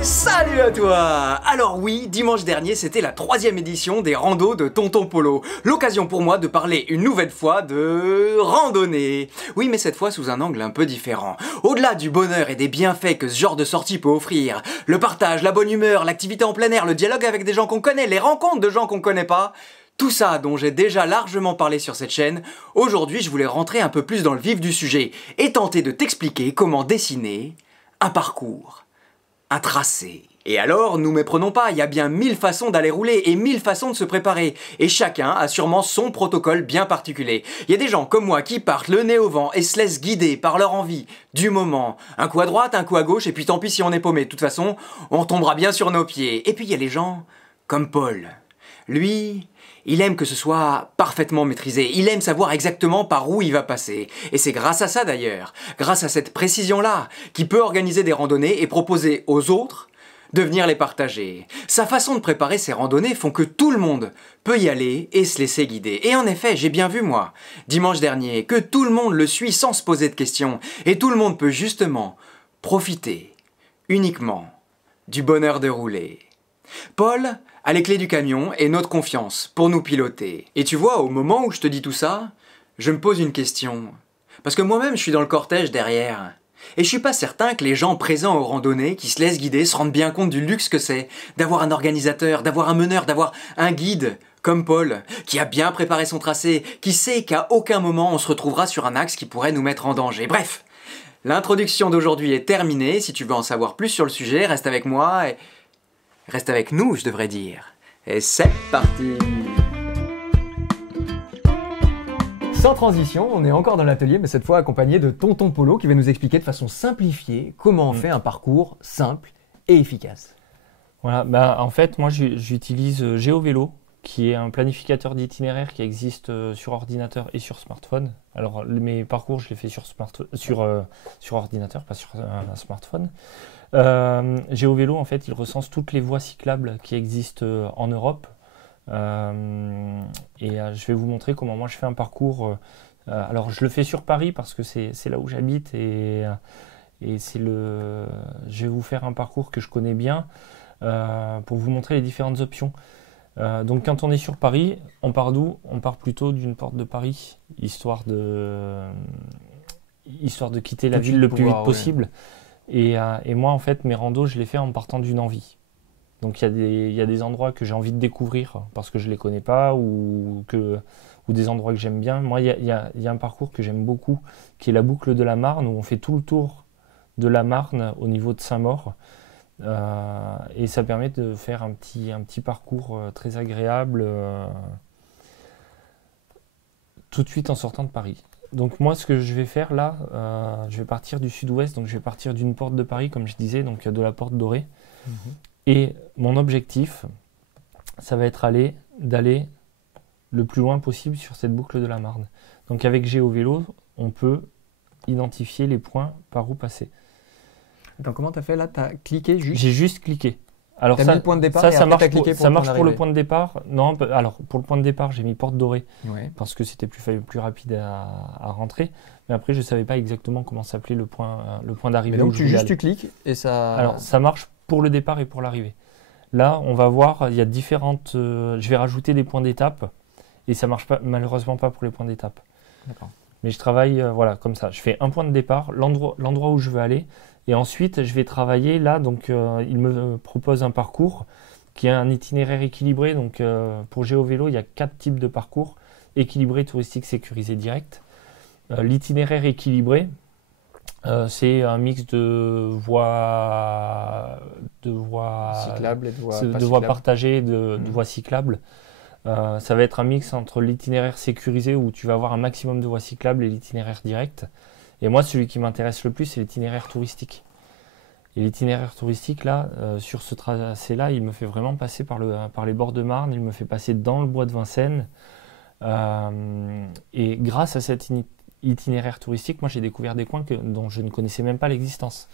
Salut à toi! Alors oui, dimanche dernier, c'était la 3e édition des randos de Tonton Polo. L'occasion pour moi de parler une nouvelle fois de randonnée. Oui, mais cette fois sous un angle un peu différent. Au-delà du bonheur et des bienfaits que ce genre de sortie peut offrir, le partage, la bonne humeur, l'activité en plein air, le dialogue avec des gens qu'on connaît, les rencontres de gens qu'on connaît pas, tout ça dont j'ai déjà largement parlé sur cette chaîne, aujourd'hui je voulais rentrer un peu plus dans le vif du sujet et tenter de t'expliquer comment dessiner un parcours. Un tracé. Et alors, nous méprenons pas, il y a bien 1000 façons d'aller rouler et 1000 façons de se préparer. Et chacun a sûrement son protocole bien particulier. Il y a des gens comme moi qui partent le nez au vent et se laissent guider par leur envie du moment. Un coup à droite, un coup à gauche, et puis tant pis si on est paumé. De toute façon, on tombera bien sur nos pieds. Et puis il y a les gens comme Paul. Lui, il aime que ce soit parfaitement maîtrisé, il aime savoir exactement par où il va passer. Et c'est grâce à ça d'ailleurs, grâce à cette précision-là, qu'il peut organiser des randonnées et proposer aux autres de venir les partager. Sa façon de préparer ses randonnées font que tout le monde peut y aller et se laisser guider. Et en effet, j'ai bien vu moi, dimanche dernier, que tout le monde le suit sans se poser de questions. Et tout le monde peut justement profiter uniquement du bonheur de rouler. Paul a les clés du camion et notre confiance pour nous piloter. Et tu vois, au moment où je te dis tout ça, je me pose une question. Parce que moi-même, je suis dans le cortège derrière. Et je suis pas certain que les gens présents aux randonnées, qui se laissent guider, se rendent bien compte du luxe que c'est d'avoir un organisateur, d'avoir un meneur, d'avoir un guide comme Paul, qui a bien préparé son tracé, qui sait qu'à aucun moment on se retrouvera sur un axe qui pourrait nous mettre en danger. Bref, l'introduction d'aujourd'hui est terminée. Si tu veux en savoir plus sur le sujet, reste avec moi et... Reste avec nous, je devrais dire. Et c'est parti! Sans transition, on est encore dans l'atelier, mais cette fois accompagné de Tonton Polo qui va nous expliquer de façon simplifiée comment on fait un parcours simple et efficace. Voilà, en fait, moi j'utilise GeoVélo, qui est un planificateur d'itinéraire qui existe sur ordinateur et sur smartphone. Alors mes parcours, je les fais sur ordinateur, pas sur un smartphone. GeoVélo, en fait, il recense toutes les voies cyclables qui existent en Europe. Je vais vous montrer comment moi je fais un parcours. Alors je le fais sur Paris parce que c'est là où j'habite et je vais vous faire un parcours que je connais bien pour vous montrer les différentes options. Donc quand on est sur Paris, on part d'où? On part plutôt d'une porte de Paris, histoire de quitter la ville le plus vite possible. Et moi, en fait, mes randos, je les fais en partant d'une envie. Donc il y a des endroits que j'ai envie de découvrir parce que je ne les connais pas ou des endroits que j'aime bien. Moi, il y a un parcours que j'aime beaucoup, qui est la boucle de la Marne, où on fait tout le tour de la Marne au niveau de Saint-Maur. Et ça permet de faire un petit parcours très agréable tout de suite en sortant de Paris. Donc moi, ce que je vais faire là, je vais partir du sud-ouest, donc je vais partir d'une porte de Paris, comme je disais, donc de la porte dorée. Et mon objectif, ça va être d'aller le plus loin possible sur cette boucle de la Marne. Donc avec GeoVélo, on peut identifier les points par où passer. Attends, comment tu as fait là? Tu as cliqué juste? J'ai juste cliqué. Alors mis le point de départ ça marche pour le point de départ. Non, alors pour le point de départ, j'ai mis porte dorée parce que c'était plus rapide à rentrer. Mais après, je ne savais pas exactement comment s'appelait le point d'arrivée. Donc tu cliques et ça... Alors ça marche pour le départ et pour l'arrivée. Là, on va voir, il y a différentes... je vais rajouter des points d'étape et ça ne marche malheureusement pas pour les points d'étape. D'accord. Mais je travaille voilà, comme ça. Je fais un point de départ, l'endroit où je veux aller. Et ensuite, je vais travailler là, donc il me propose un parcours qui est un itinéraire équilibré. Donc pour GeoVélo, il y a 4 types de parcours: équilibré, touristique, sécurisé, direct. L'itinéraire équilibré, c'est un mix de voies cyclables et de voies partagées, de voies cyclables. Ça va être un mix entre l'itinéraire sécurisé où tu vas avoir un maximum de voies cyclables et l'itinéraire direct. Et moi, celui qui m'intéresse le plus, c'est l'itinéraire touristique. Et l'itinéraire touristique, là, sur ce tracé-là, il me fait vraiment passer par les bords de Marne, il me fait passer dans le bois de Vincennes. Et grâce à cet itinéraire touristique, moi j'ai découvert des coins dont je ne connaissais même pas l'existence.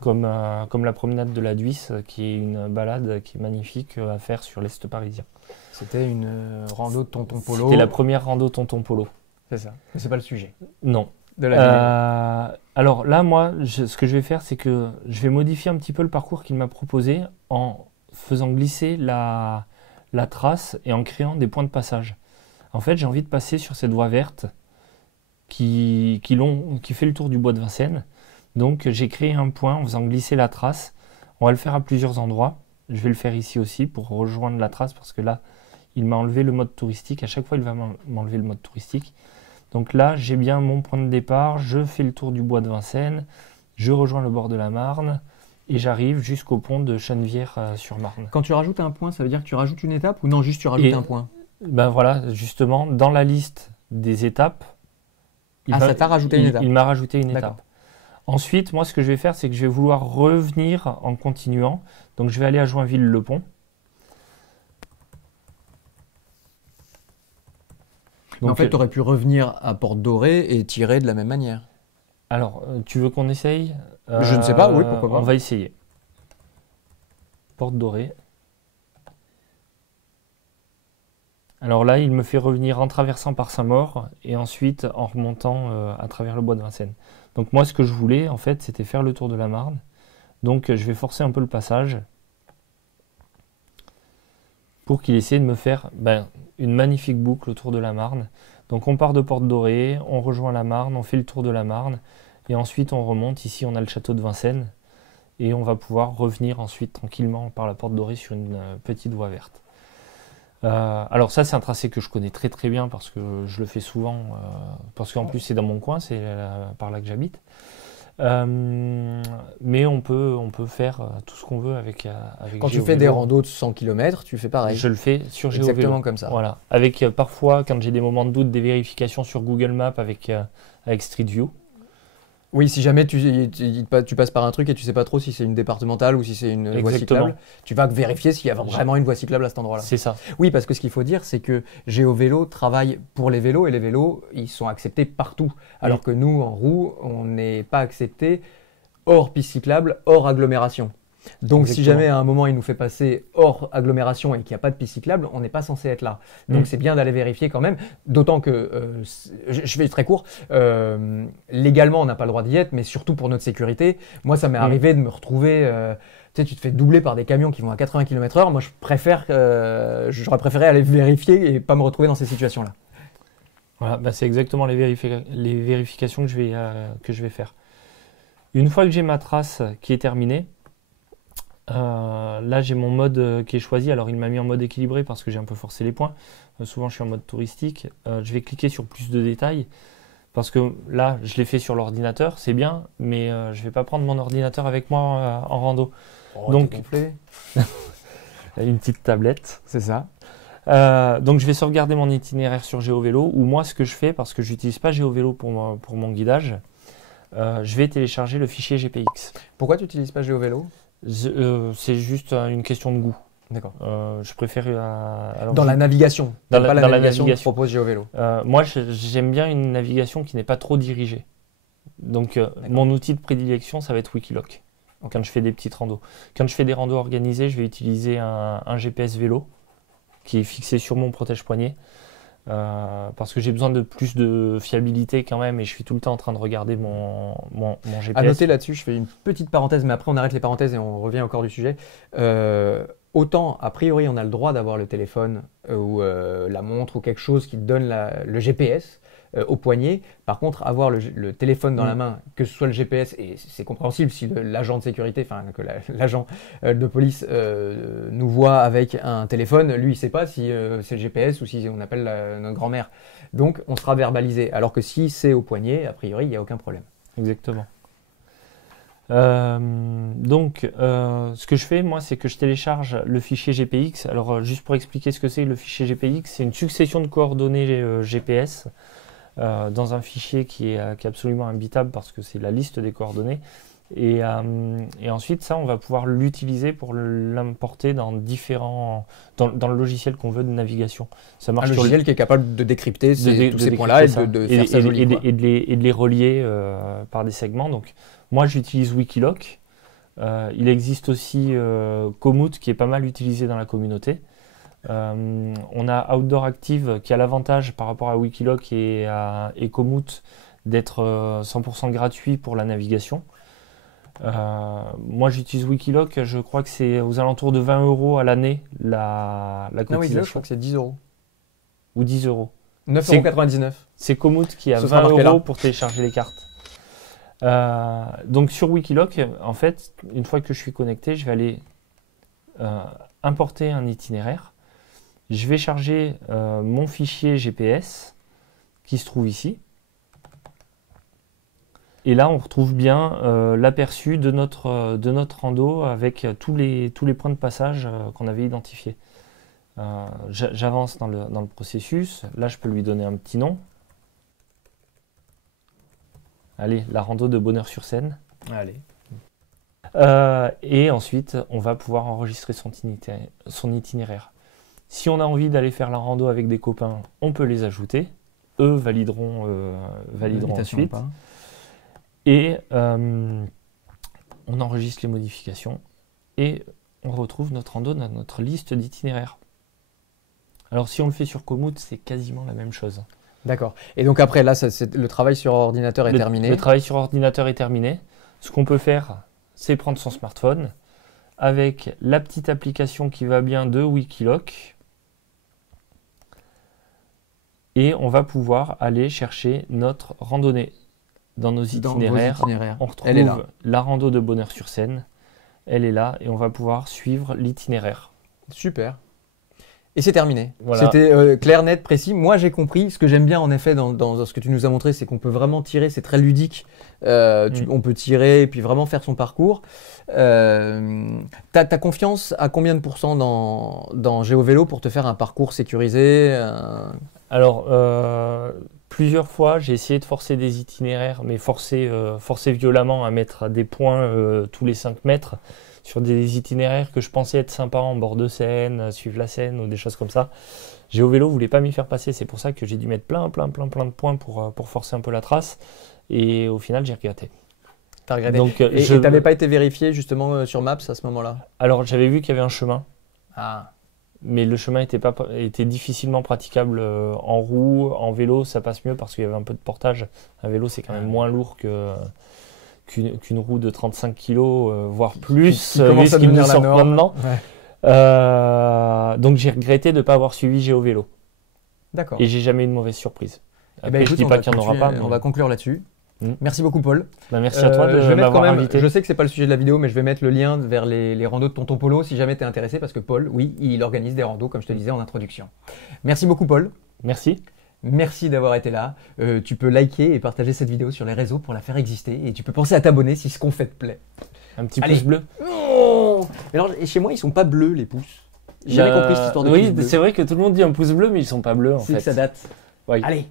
Comme la promenade de la Duisse, qui est une balade qui est magnifique à faire sur l'Est parisien. C'était une rando de Tonton Polo. C'était la première rando Tonton Polo. C'est ça, mais c'est pas le sujet. Non. De la alors là, moi, ce que je vais faire, c'est que je vais modifier un petit peu le parcours qu'il m'a proposé en faisant glisser la trace et en créant des points de passage. En fait, j'ai envie de passer sur cette voie verte qui fait le tour du bois de Vincennes. Donc, j'ai créé un point en faisant glisser la trace. On va le faire à plusieurs endroits. Je vais le faire ici aussi pour rejoindre la trace parce que là, il m'a enlevé le mode touristique. À chaque fois, il va m'enlever le mode touristique. Donc là, j'ai bien mon point de départ. Je fais le tour du bois de Vincennes. Je rejoins le bord de la Marne et j'arrive jusqu'au pont de Chenevière-sur-Marne. Quand tu rajoutes un point, ça veut dire que tu rajoutes une étape ou non, juste tu rajoutes un point? Ben voilà, justement, dans la liste des étapes, ça t'a rajouté une étape. Il m'a rajouté une étape. Ensuite, moi, ce que je vais faire, c'est que je vais vouloir revenir en continuant. Donc, je vais aller à Joinville-le-Pont. Donc, en fait, tu aurais pu revenir à Porte Dorée et tirer de la même manière. Alors, tu veux qu'on essaye? Je ne sais pas, oui, pourquoi pas. On va essayer. Porte Dorée. Alors là, il me fait revenir en traversant par Saint-Maur et ensuite en remontant à travers le bois de Vincennes. Donc moi, ce que je voulais, en fait, c'était faire le tour de la Marne. Donc je vais forcer un peu le passage pour qu'il essaie de me faire une magnifique boucle autour de la Marne. Donc on part de Porte Dorée, on rejoint la Marne, on fait le tour de la Marne et ensuite on remonte. Ici, on a le château de Vincennes et on va pouvoir revenir ensuite tranquillement par la Porte Dorée sur une petite voie verte. Alors ça, c'est un tracé que je connais très très bien parce que je le fais souvent, parce qu'en plus c'est dans mon coin, c'est par là que j'habite. Mais on peut faire tout ce qu'on veut avec Quand tu fais des randos de 100 km, tu fais pareil. Je le fais sur GeoVélo. Exactement comme ça. Voilà. Avec parfois, quand j'ai des moments de doute, des vérifications sur Google Maps avec Street View. Oui, si jamais tu passes par un truc et tu sais pas trop si c'est une départementale ou si c'est une voie cyclable, tu vas vérifier s'il y a vraiment une voie cyclable à cet endroit-là. C'est ça. Oui, parce que ce qu'il faut dire, c'est que GeoVélo travaille pour les vélos et les vélos, ils sont acceptés partout. Alors que nous, en roue, on n'est pas acceptés hors piste cyclable, hors agglomération. Donc Exactement. Si jamais à un moment il nous fait passer hors agglomération et qu'il n'y a pas de piste cyclable, on n'est pas censé être là. Donc c'est bien d'aller vérifier quand même, d'autant que, je vais être très court, légalement on n'a pas le droit d'y être, mais surtout pour notre sécurité. Moi ça m'est arrivé de me retrouver, tu te fais doubler par des camions qui vont à 80 km/h, moi j'aurais préféré aller vérifier et pas me retrouver dans ces situations-là. Voilà, c'est exactement les vérifications que je vais faire. Une fois que j'ai ma trace qui est terminée, là j'ai mon mode qui est choisi. Alors il m'a mis en mode équilibré parce que j'ai un peu forcé les points. Souvent je suis en mode touristique. Je vais cliquer sur plus de détails parce que là je l'ai fait sur l'ordinateur, c'est bien, mais je vais pas prendre mon ordinateur avec moi en rando. Donc une petite tablette, c'est ça. Donc je vais sauvegarder mon itinéraire sur GeoVélo, ou moi ce que je fais, parce que j'utilise pas GeoVélo pour mon guidage, je vais télécharger le fichier GPX. Pourquoi tu n'utilises pas GeoVélo? C'est juste une question de goût. D'accord. Je préfère dans la navigation. Dans la navigation que navigation propose GeoVélo. Moi, j'aime bien une navigation qui n'est pas trop dirigée. Donc, mon outil de prédilection, ça va être Wikiloc. Quand je fais des petites randos. Quand je fais des randos organisés, je vais utiliser un GPS vélo qui est fixé sur mon protège-poignet. Parce que j'ai besoin de plus de fiabilité quand même et je suis tout le temps en train de regarder mon GPS. À noter là-dessus, je fais une petite parenthèse, mais après on arrête les parenthèses et on revient encore du sujet. Autant, a priori, on a le droit d'avoir le téléphone ou la montre ou quelque chose qui te donne le GPS au poignet. Par contre, avoir le téléphone dans la main, que ce soit le GPS, et c'est compréhensible si l'agent de sécurité, enfin que l'agent de police nous voit avec un téléphone, lui il ne sait pas si c'est le GPS ou si on appelle notre grand-mère. Donc on sera verbalisé. Alors que si c'est au poignet, a priori, il n'y a aucun problème. Exactement. Donc, ce que je fais, moi, c'est que je télécharge le fichier GPX. Alors, juste pour expliquer ce que c'est le fichier GPX, c'est une succession de coordonnées GPS dans un fichier qui est absolument imbitable parce que c'est la liste des coordonnées. Et ensuite, ça, on va pouvoir l'utiliser pour l'importer dans dans le logiciel qu'on veut de navigation. Ça marche Un sur logiciel qui est capable de décrypter tous ces décrypter points-là et ça. de faire sa jolie, quoi. et de les relier par des segments. Donc, moi, j'utilise Wikiloc. Il existe aussi Komoot qui est pas mal utilisé dans la communauté. On a Outdoor Active qui a l'avantage par rapport à Wikiloc et Komoot d'être 100% gratuit pour la navigation. Moi j'utilise Wikiloc, je crois que c'est aux alentours de 20 € à l'année la Non, Wikiloc, je cotisation. crois que c'est 10 €. Ou 10 €. 9,99 €. C'est Komoot qui a Ce sera 20 marqué là. € pour télécharger les cartes. Donc sur Wikiloc, en fait, une fois que je suis connecté, je vais aller importer un itinéraire. Je vais charger mon fichier GPS qui se trouve ici. Et là, on retrouve bien l'aperçu de notre rando avec tous les points de passage qu'on avait identifiés. J'avance dans le processus. Là, je peux lui donner un petit nom. Allez, la rando de Bonneurs-sur-Seine. Allez. Et ensuite, on va pouvoir enregistrer son itinéraire. Si on a envie d'aller faire la rando avec des copains, on peut les ajouter. Eux valideront ensuite. Et on enregistre les modifications et on retrouve notre rando dans notre liste d'itinéraires. Alors si on le fait sur Komoot, c'est quasiment la même chose. D'accord. Et donc après, là, le travail sur ordinateur est terminé. Le travail sur ordinateur est terminé. Ce qu'on peut faire, c'est prendre son smartphone avec la petite application qui va bien de Wikiloc et on va pouvoir aller chercher notre randonnée. Dans nos itinéraires, on retrouve la rando de Bonneurs-sur-Seine. Elle est là et on va pouvoir suivre l'itinéraire. Super. Et c'est terminé. Voilà. C'était clair, net, précis. Moi, j'ai compris. Ce que j'aime bien, en effet, dans ce que tu nous as montré, c'est qu'on peut vraiment tirer. C'est très ludique. On peut tirer et puis vraiment faire son parcours. T'as confiance à combien de pourcents dans GeoVélo pour te faire un parcours sécurisé Alors, plusieurs fois, j'ai essayé de forcer des itinéraires, mais forcer violemment à mettre des points tous les 5 mètres sur des itinéraires que je pensais être sympas en bord de Seine, suivre la Seine ou des choses comme ça. GeoVélo voulait pas m'y faire passer, c'est pour ça que j'ai dû mettre plein de points pour forcer un peu la trace. Et au final, j'ai regretté. T'as regretté. Donc, et tu n'avais pas été vérifié justement sur Maps à ce moment-là? Alors, j'avais vu qu'il y avait un chemin. Ah. Mais le chemin était difficilement praticable en roue. En vélo, ça passe mieux parce qu'il y avait un peu de portage. Un vélo, c'est quand même moins lourd qu'une roue de 35 kg, voire plus, vu ce qui me sort maintenant. Ouais. Donc j'ai regretté de ne pas avoir suivi GeoVélo. D'accord. Et j'ai jamais eu de mauvaise surprise. Après, Écoute, je dis pas qu'il n'y en aura pas. Mais... On va conclure là-dessus. Merci beaucoup, Paul. Merci à toi de m'avoir invité. Je sais que c'est pas le sujet de la vidéo, mais je vais mettre le lien vers les randos de Tonton Polo si jamais tu es intéressé, parce que Paul, oui, il organise des randos, comme je te disais en introduction. Merci beaucoup, Paul. Merci. Merci d'avoir été là. Tu peux liker et partager cette vidéo sur les réseaux pour la faire exister, et tu peux penser à t'abonner si ce qu'on fait te plaît. Un petit pouce bleu. Oh, alors, chez moi, ils sont pas bleus, les pouces. J'ai jamais compris cette histoire de pouce bleu. Oui, c'est vrai que tout le monde dit un pouce bleu, mais ils sont pas bleus en fait. C'est que ça date. Oui. Allez.